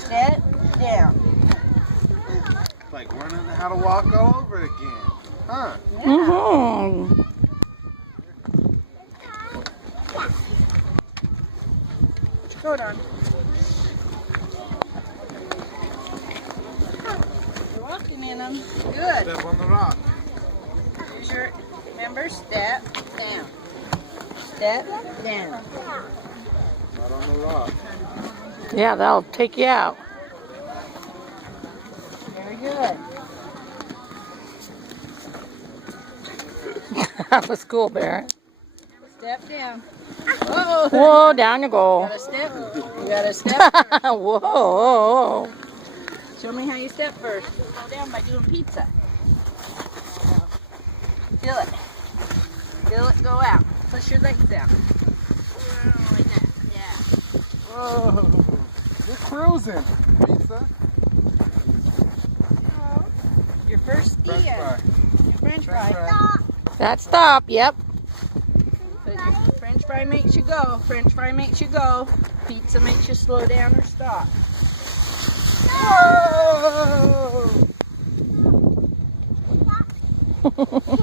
Step down. It's like learning how to walk all over again. Huh? Yeah. Mm-hmm. Put your coat on. You're walking in them. Good. Step on the rock. Here's your, remember, step down. Step down. Not on the rock. Yeah, that'll take you out. Very good. That was cool, Barrett. Step down. Whoa. Whoa, down you You go. gotta step. You gotta step first. Whoa. Show me how you step first. Slow down by doing pizza. Feel it. Feel it go out. Push your legs out. Like that. Yeah. Whoa. You're cruising. Pizza. Your first ski. French fry. Your French French fry. fry. That stop, yep. But your French fry makes you go. French fry makes you go. Pizza makes you slow down or stop. Whoa.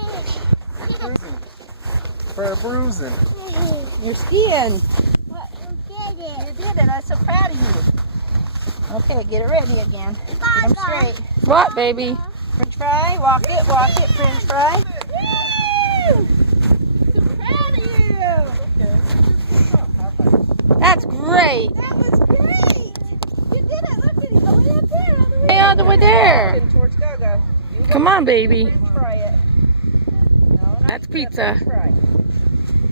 Cruising. For bruising. You're skiing. What? You did it. I'm so proud of you. Okay, get it ready again. Get them straight. What, baby? French fry. Walk it. French fry. Woo! So proud of you. That's great. That was great. You did it. Look at it. All the way up there. All the way Hey, all the way there. Walking towards Gaga. You go Come on, baby. French fry it. No, not That's yet. pizza. French fry.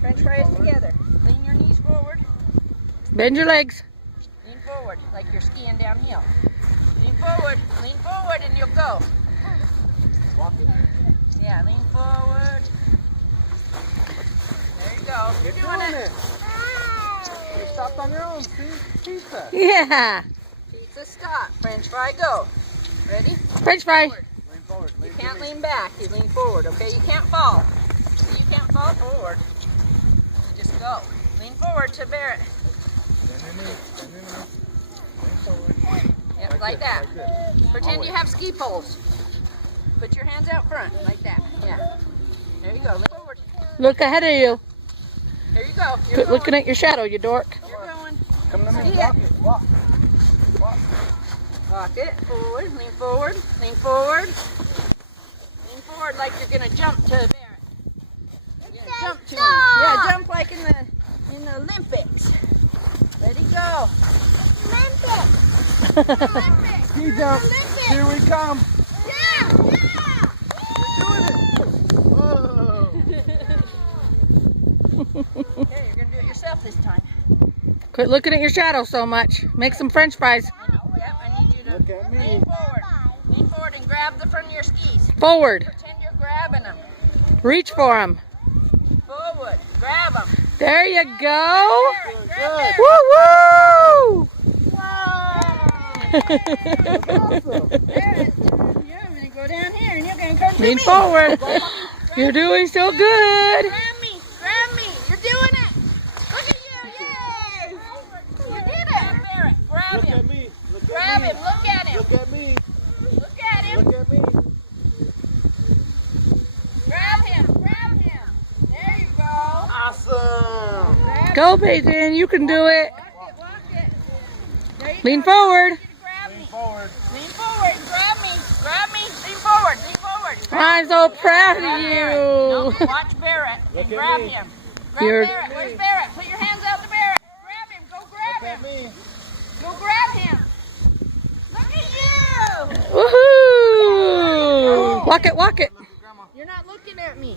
French fries together. Lean your knees forward. Bend your legs. Lean forward, like you're skiing downhill. Lean forward, and you'll go. Walk it. Yeah, lean forward. There you go. You're doing it. You stopped on your own. See? Pizza. Yeah. Pizza stop. French fry go. Ready? French fry. Forward. Lean forward. You can't lean back. You lean forward, okay? You can't fall. See, you can't fall forward. You just go. Lean forward to Barrett. Bend your knees. Bend your knees. Lean forward. Yep, like that. Like this. Pretend you Always. have ski poles. Put your hands out front, like that. Yeah. There you go. Lean forward. Look ahead of you. There you go. You're Quit going. looking at your shadow, you dork. You're going. Come to me. See Walk it. it. Walk. Walk. Walk it. Forward. Lean forward. Lean forward. Lean forward like you're gonna jump to Barrett. Yeah, jump to him. Yeah, jump like in the Olympics. Ready, go. Olympics. Ski jump. Here we come. Yeah. Doing it. Whoa. Okay, you're gonna do it yourself this time. Quit looking at your shadow so much. Make some French fries. Yep, I need you to Look at me. lean forward. Lean forward and grab the front of your skis. Forward. Pretend you're grabbing them. Reach for them. Forward. Grab them. There you go. Barrett, grab Barrett. Woo woo! Awesome. Barrett, you're gonna go down here and you're gonna come to Lean me. forward. You're doing so good. Grab me. Grab me. You're doing it. Look at you. Yay. You did it. Barrett, grab Look him. at me. Look at Grab me. him. Look at him. Look at me. Look at him. Look at me. Grab him. Grab him. There you go. Awesome. Grab Go, Peyton. You can do it. Walk it. There you Lean go. forward. Get to grab me. Lean forward. Lean forward and grab me. Grab me. Lean forward. Lean forward. I'm so proud Grab of Barrett. you. No, watch Barrett Look and at grab me. him. Grab You're- Barrett. Where's Barrett? Put your hands out to Barrett. Grab him. Go grab Look at him. me. Go grab him. Look at you. Woohoo! Walk it, walk it. Look at grandma. You're not looking at me.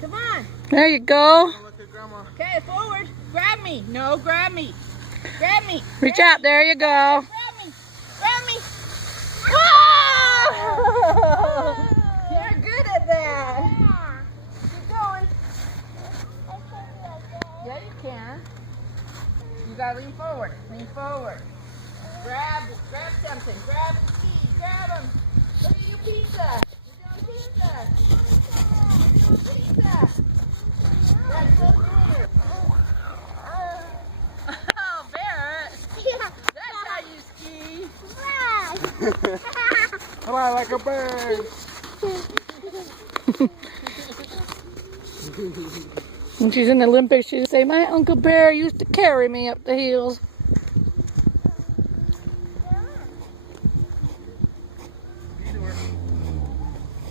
Come on. There you go. Look at grandma. Okay, forward. Grab me. No, grab me. Grab me. Reach Grab out. There you go. Grab me. Grab me. Whoa! You're good at that. Keep going. Yeah, you can. You gotta lean forward. Lean forward. Grab something. Grab the ski. Grab them. Look at your pizza. You're doing pizza. You're doing pizza. That's so cool. Oh, Barrett. That's how you ski. like a bird. When she's in the Olympics, she'd say, my Uncle Bear used to carry me up the hills.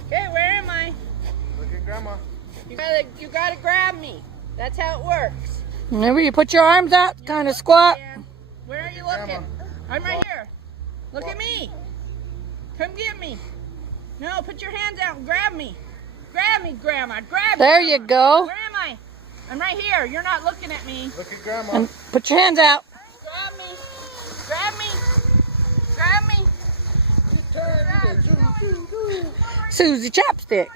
Okay, where am I? Look at Grandma. You gotta grab me. That's how it works. Remember, you put your arms out, kind of squat. Dan. Where are you looking? I'm right here. Look at me. Come get me. No, put your hands out and grab me. Grab me, Grandma. Grab me. There you go. Where am I? I'm right here. You're not looking at me. Look at Grandma. And put your hands out. Grab me. Grab me. Grab me. Susie Chapstick.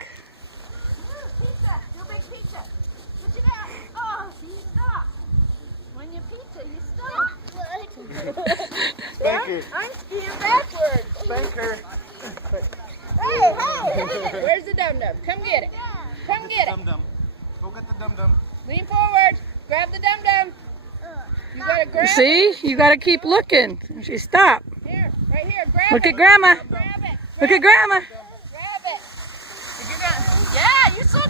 Pizza. Your big pizza. Put it out. Oh, see, you stop. When you pizza, you stop. Spank her. I'm skiing backwards. Spank her. Hey, hey, hey. Where's the dum-dum? Come get it. Come get it. Dum-dum. Go get the dum-dum. Lean forward. Grab the dum-dum. You gotta grab it. See? You got to keep looking. She stopped. Here, right here. Grab Look it. at Grandma. Grab it. Look at Grandma. Grab it. If you're gonna, yeah, you saw